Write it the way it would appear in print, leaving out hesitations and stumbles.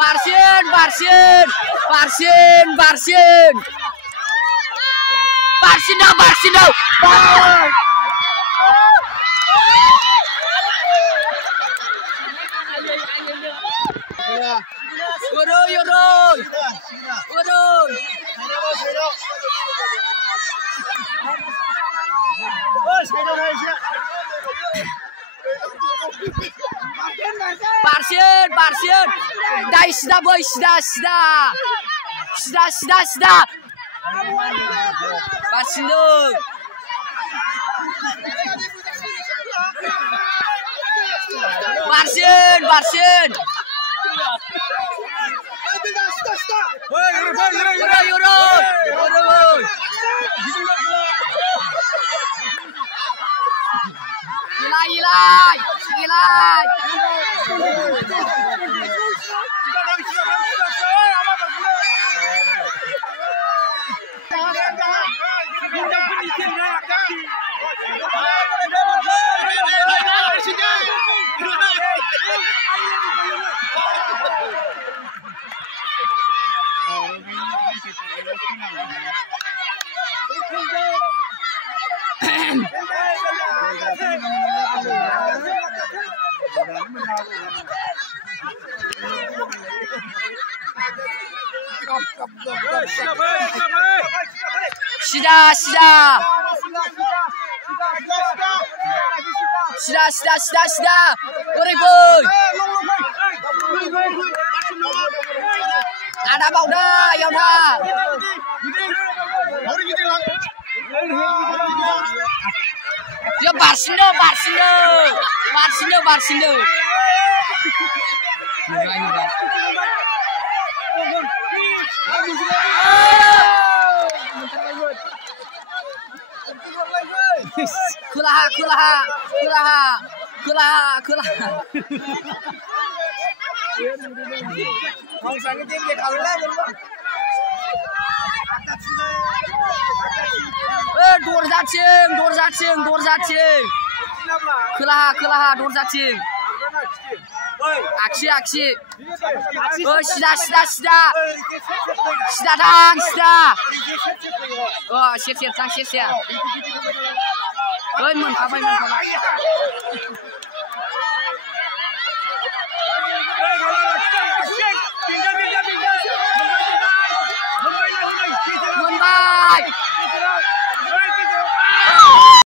Barsin, Barsin, Barsin, Barsin. Barsin dah, Barsin dah. Urun, urun. Urun. Barsin, Barsin. Dah, sudah boy, sudah. Sudah. Barsin dong. Barsin. Urun. Gilai. Sudah. Urun. Ada bau dah, ya udah. Ya Barsin dong. Kulaha. Dor jacing. Kulaha, dor jacing. Aksi. Sudah. Sudah. Oh, siap. Mantap. Monbai.